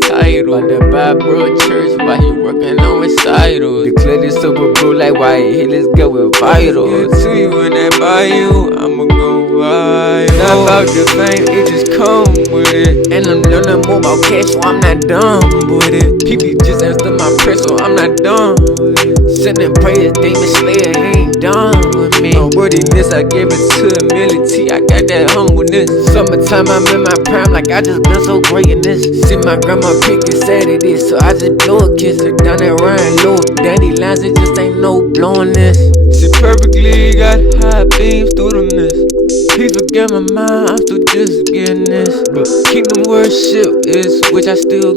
title. About to buy bro church while he working on recitals. Declare this super blue like white, hey, let's go with vital. Get to you in that bayou, I'ma go wild. Not about the fame, it just come with it. And I'm learning more about cash, so I'm not done with it. People just answer my prayer, so I'm not done with it. Sending prayers, Demon Slayer, he ain't done with me. Unworthiness, I gave it to humility, I got that humbleness. Summertime, I'm in my prime, like I just been so great in this. See my grandma picking Saturday, so I just blow a kiss. Her down that Ryan low, daddy lines, it just ain't no blowing this. She perfectly got high beams through the mist. Please forget my mind, I'm still just getting this. But kingdom worship is which I still